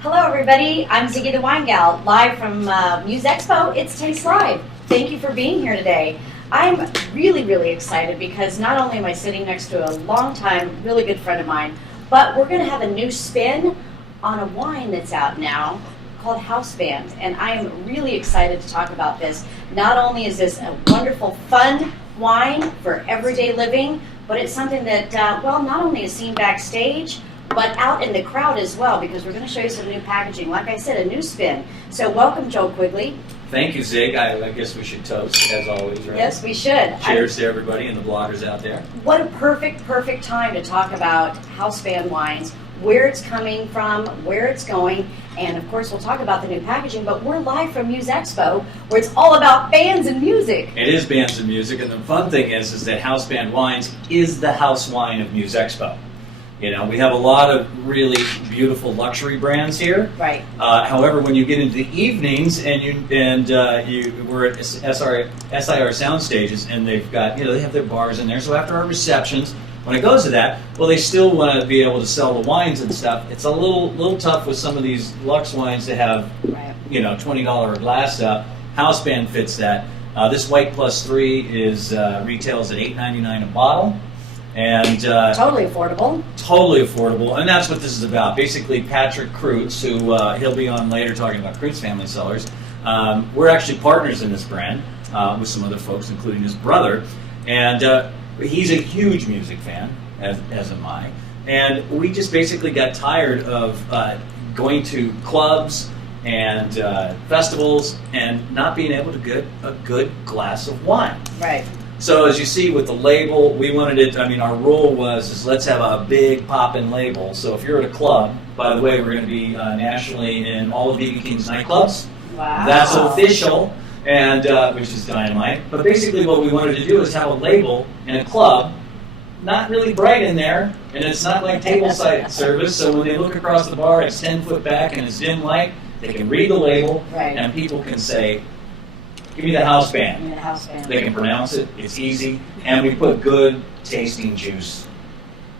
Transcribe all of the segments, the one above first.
Hello, everybody. I'm Ziggy the Wine Gal, live from Muse Expo. It's Taste Live. Thank you for being here today. I'm really excited because not only am I sitting next to a long-time, really good friend of mine, but we're going to have a new spin on a wine that's out now called House Band, and I am really excited to talk about this. Not only is this a wonderful, fun wine for everyday living, but it's something that, not only is seen backstage, but out in the crowd as well, because we're going to show you some new packaging. Like I said, a new spin. So welcome, Joe Quigley. Thank you, Zig. I guess we should toast, as always, right? Yes, we should. Cheers to everybody and the bloggers out there. What a perfect time to talk about house band wines, where it's coming from, where it's going, and of course we'll talk about the new packaging, but we're live from Muse Expo, where it's all about bands and music. It is bands and music, and the fun thing is that House Band Wines is the house wine of Muse Expo. You know, we have a lot of really beautiful luxury brands here. Right. However, when you get into the evenings we're at SIR Sound Stages, and they've got, they have their bars in there. So after our receptions, when it goes to that, well, they still want to be able to sell the wines and stuff. It's a little tough with some of these luxe wines to have, right, $20 a glass stuff. House Band fits that. This White Plus 3 retails at $8.99 a bottle. And totally affordable. Totally affordable, and that's what this is about. Basically, Patrick Kreutz, who he'll be on later talking about Kreutz Family Cellars, we're actually partners in this brand with some other folks, including his brother. And he's a huge music fan, as am I. And we just basically got tired of going to clubs and festivals and not being able to get a good glass of wine. Right. So as you see with the label, we wanted it, our rule was let's have a big pop-in label. So if you're at a club, by the way, we're going to be nationally in all of BB King's nightclubs. Wow. That's official, and which is dynamite. But basically what we wanted to do is have a label in a club, not really bright in there, and it's not like tableside service, so when they look across the bar, it's 10 foot back and it's dim light, they can read the label, right, and people can say, give me the house band. Give me the house band. They can pronounce it. It's easy. And we put good tasting juice.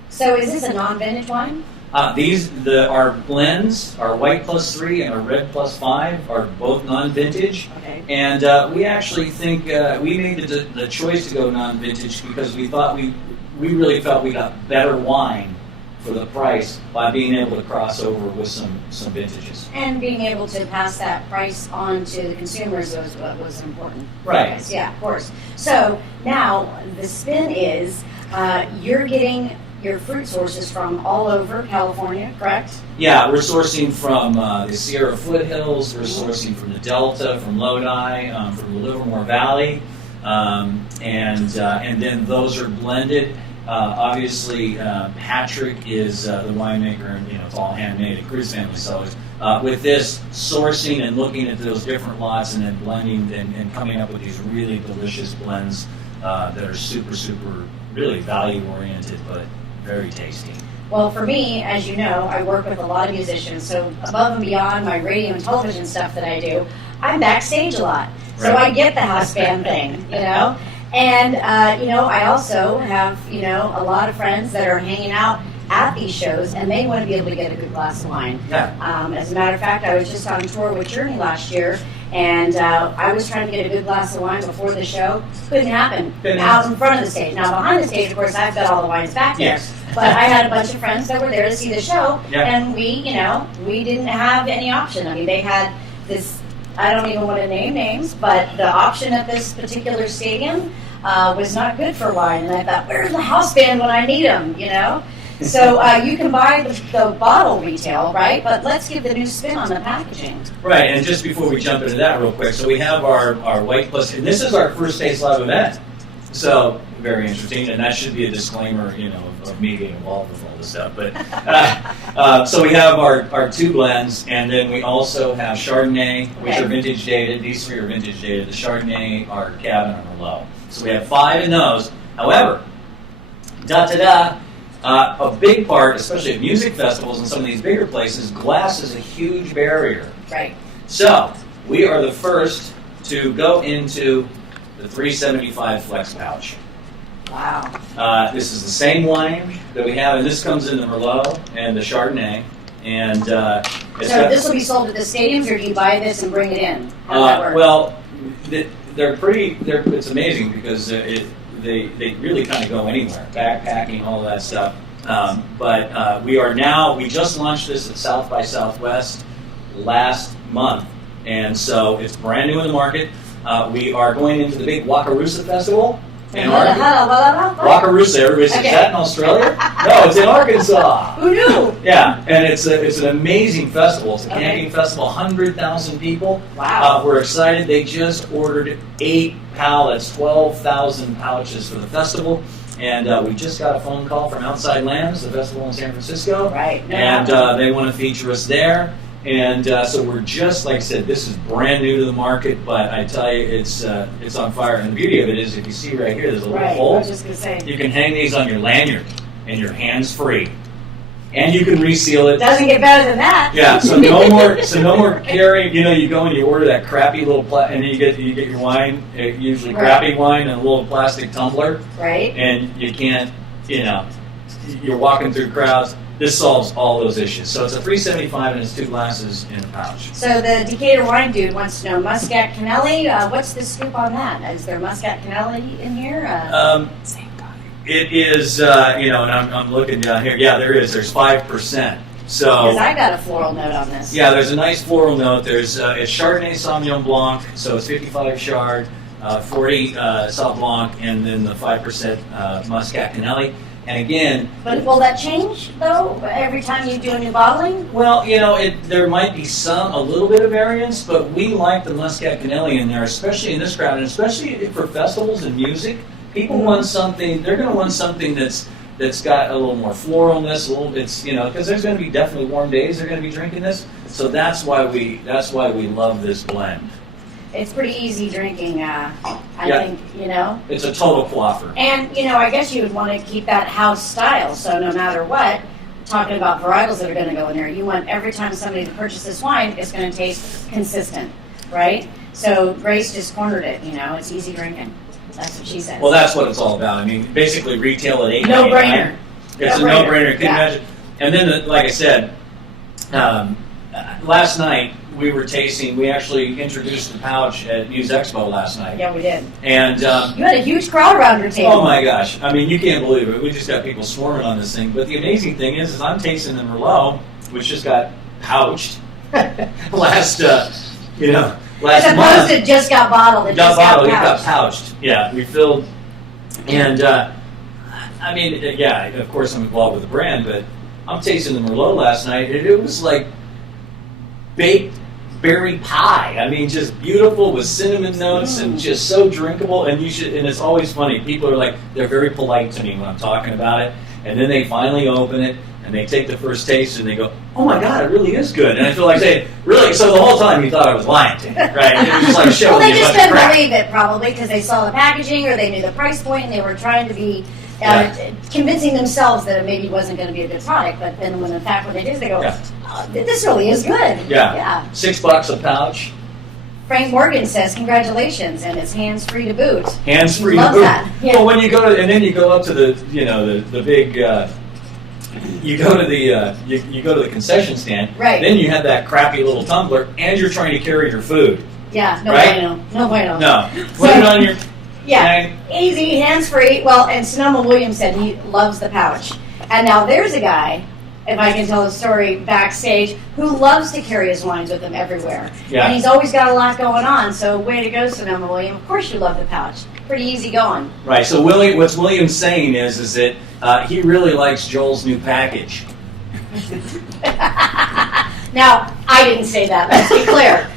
So is this a non-vintage wine? Our blends, our White Plus 3 and our Red Plus 5 are both non-vintage. Okay. And we actually think we made the choice to go non-vintage because we thought we really felt we got better wine for the price by being able to cross over with some vintages. And being able to pass that price on to the consumers was what was important. Right. Yes, yeah, of course. So now the spin is you're getting your fruit sources from all over California, correct? Yeah, we're sourcing from the Sierra foothills, we're sourcing from the Delta, from Lodi, from the Livermore Valley, and then those are blended. Obviously, Patrick is the winemaker, and it's all handmade at Kreutz Family Cellars. With this sourcing and looking at those different lots and then blending and coming up with these really delicious blends that are super, really value-oriented, but very tasty. Well, for me, as you know, I work with a lot of musicians, so above and beyond my radio and television stuff that I do, I'm backstage a lot. So Right. I get the house band thing, And, I also have, a lot of friends that are hanging out at these shows, and they want to be able to get a good glass of wine. Yeah. As a matter of fact, I was just on tour with Journey last year, and I was trying to get a good glass of wine before the show. Couldn't happen. Out in front of the stage. Now, behind the stage, of course, I've got all the wines back there. Yes. But I had a bunch of friends that were there to see the show, Yeah. and we didn't have any option. They had this, I don't even want to name names, but the option at this particular stadium was not good for wine. And I thought, where's the house band when I need them, So you can buy the bottle retail, right? But let's give the new spin on the packaging. Right, and just before we jump into that real quick, so we have our White Plus, and this is our first Taste Live event. So, very interesting, and that should be a disclaimer, of me getting involved with all this stuff. But so we have our two blends, and then we also have Chardonnay, which are vintage dated. These three are vintage dated. The Chardonnay, our Cab, and our Merlot. So we have 5 in those. However, a big part, especially at music festivals and some of these bigger places, glass is a huge barrier. Right. So we are the first to go into the 375 Flex Pouch. Wow. This is the same wine that we have, and this comes in the Merlot and the Chardonnay. And It's So got- this will be sold at the stadiums, or do you buy this and bring it in? How does that work? Well, they're pretty. It's amazing because they really kind of go anywhere, backpacking, all of that stuff. But we just launched this at South by Southwest last month, and so it's brand new in the market. We are going into the big Wakarusa Festival. Wakarusa, everybody says, Okay. is that in Australia? No, it's in Arkansas. Who knew? Yeah, and it's an amazing festival. It's a Okay. camping festival, 100,000 people. Wow. We're excited. They just ordered 8 pallets, 12,000 pouches for the festival. And we just got a phone call from Outside Lands, the festival in San Francisco. Right. And they want to feature us there. And so we're just, like I said, this is brand new to the market, but I tell you, it's on fire. And the beauty of it is, if you see right here, there's a little Right. I hole. was just gonna say. You can hang these on your lanyard, and your hands free. And you can reseal it. Doesn't get better than that. Yeah, so no more carrying. You know, you go and you order that crappy little and you get your wine, usually Right. crappy wine, in a little plastic tumbler, Right. and you can't. You're walking through crowds. This solves all those issues. So it's a 375 and it's 2 glasses in a pouch. So the Decatur wine dude wants to know Muscat Canelli. What's the scoop on that? Is there Muscat Canelli in here? It is, and I'm looking down here. Yeah, there is. There's 5%. So Because I got a floral note on this. yeah, there's a nice floral note. There's it's Chardonnay Sauvignon Blanc, so it's 55 Chard, 40 Sauv Blanc, and then the 5% Muscat Canelli. And again, But will that change though every time you do a new bottling? well, there might be a little bit of variance, but we like the Muscat Canelli in there, especially in this crowd, and especially for festivals and music. People want something. They're going to want something that's got a little more floralness, because there's going to be definitely warm days. They're going to be drinking this, so that's why we love this blend. It's pretty easy drinking. I Yeah. think It's a total quaffer. And I guess you would want to keep that house style. So no matter what, talking about varietals that are going to go in there, you want every time somebody purchases wine, it's going to taste consistent, right? So Grace just cornered it. It's easy drinking. That's what she says. Well, that's what it's all about. I mean, basically retail at $8.99. No-brainer. It's No-brainer. a no-brainer. Can you Yeah. imagine? And then, like I said, last night we were tasting. We actually introduced the pouch at Muse Expo last night. Yeah, we did. And You had a huge crowd around your table. oh my gosh! I mean, you can't believe it. We just got people swarming on this thing. But the amazing thing is I'm tasting the Merlot, which just got pouched last As month. opposed to just got bottled. It Got just bottled, it got got pouched. pouched. Yeah, we filled. And I mean, yeah, of course I'm involved with the brand, but I'm tasting the Merlot last night, and it was like baked berry pie. I mean, just beautiful with cinnamon notes and just so drinkable. And it's always funny. People are like, they're very polite to me when I'm talking about it, and then they finally open it and they take the first taste and they go, "Oh my God, it really is good." And I feel like saying, "Really?" So the whole time you thought I was lying to you, right? It was just like showing Well, they you a just bunch of couldn't crap. believe it probably because they saw the packaging or they knew the price point and they were trying to be convincing themselves that it maybe wasn't going to be a good product. But then when in fact when they did, they go, Yeah. oh, "This really is good." Yeah. $6 a pouch, Frank Morgan says, "Congratulations," and it's hands free to boot. hands free. Love to boot. that. Yeah. Well, when you go to, and then you go up to the big. You go to the concession stand. Right. Then you have that crappy little tumbler, and you're trying to carry your food. Yeah, no Right? bueno, no bueno. No, put it on your. Yeah, bag. easy, hands free. Well, and Sonoma Williams said he loves the pouch. And now there's a guy, if I can tell the story backstage, who loves to carry his wines with him everywhere. Yeah. And he's always got a lot going on. So way to go, Sonoma William. Of course you love the pouch. Pretty easy going. Right. So what's William's saying is that he really likes Joel's new package. Now, I didn't say that. Let's be clear.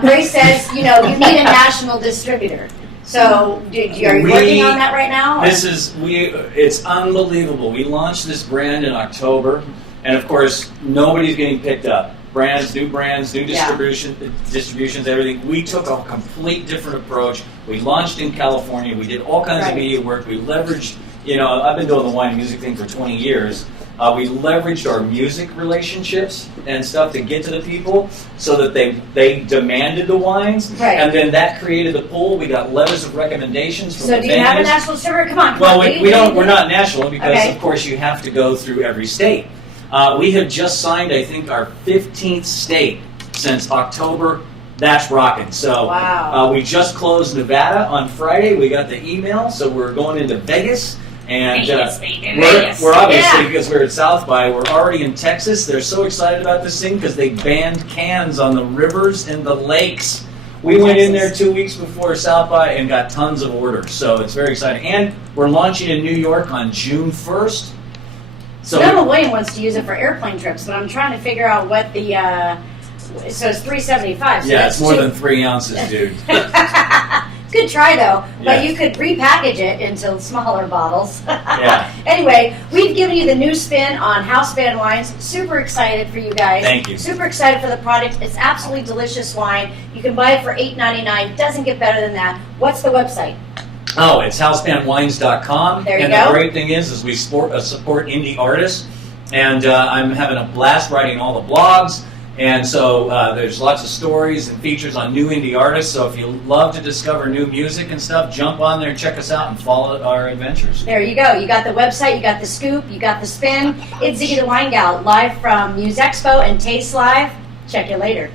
Grace says, you need a national distributor. So, are you working on that right now? or- It's unbelievable. We launched this brand in October, and of course, nobody's getting picked up. New brands, new Yeah. distributions, everything. We took a complete different approach. We launched in California. We did all kinds of Right. media work. We leveraged, I've been doing the wine and music thing for 20 years. We leveraged our music relationships and stuff to get to the people so that they demanded the wines. Right. And then that created the pool. We got letters of recommendations from So the do you have a venues. national distributor? Come on. Well, come on. we don't. We're not national because, Okay. of course, you have to go through every state. We have just signed, I think, our 15th state since October. That's rocking. So Wow. we just closed Nevada on Friday. We got the email, so we're going into Vegas. And we're obviously, because we're at South by, we're already in Texas. They're so excited about this thing because they banned cans on the rivers and the lakes. We went in there 2 weeks before South by and got tons of orders. So it's very exciting. And we're launching in New York on June 1st. So Neville William wants to use it for airplane trips, but I'm trying to figure out what the, so it's 375. So yeah, that's it's more than 3 ounces, dude. Good try though, but Yeah. you could repackage it into smaller bottles. Yeah. Anyway, we've given you the new spin on house band wines. Super excited for you guys. Thank you. Super excited for the product. It's absolutely delicious wine. You can buy it for $8.99. Doesn't get better than that. What's the website? Oh, it's housebandwines.com. There you and go. the great thing is we support indie artists, and I'm having a blast writing all the blogs. And so there's lots of stories and features on new indie artists. So if you love to discover new music and stuff, jump on there, check us out, and follow our adventures. There you go. You got the website, you got the scoop, you got the spin. It's Ziggy the Wine Gal, live from Muse Expo and Taste Live. Check you later.